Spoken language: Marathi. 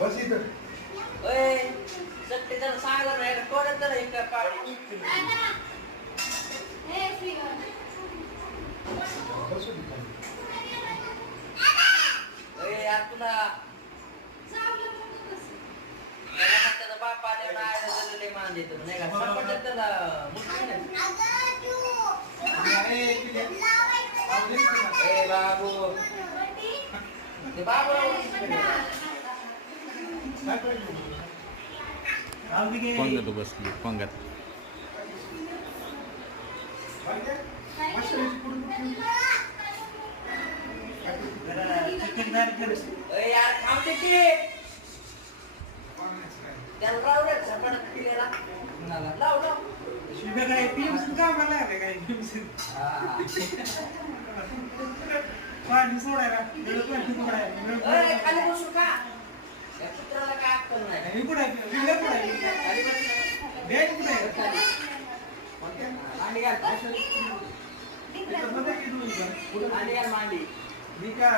बस इथं. ओय सट्टे जरा सांगा ना यार कोण तर एक पाडी बसू दे खाली. ओय यार तुला त्याचा बाप आल्यावर आयला लय मान देतो नाही का सपाट त्याला मुश्किल अरे, किती आहे? आवडेल की नाही? ए बाबू ते बाबू काय पाहिजे? पंगत बसली पंगत पाहिजे? मशालीची पुढं कुठं? ओय यार थांबते की पाण्याचं काय? त्याला राव रे सपाट पिलेला कुणाला लाव लाव पाणी सोडायला ओय खाली बसू का या कुत्र्याला काय अक्कल नाही खाली बस मांडी घाल मांडी घाल मांडी मी काय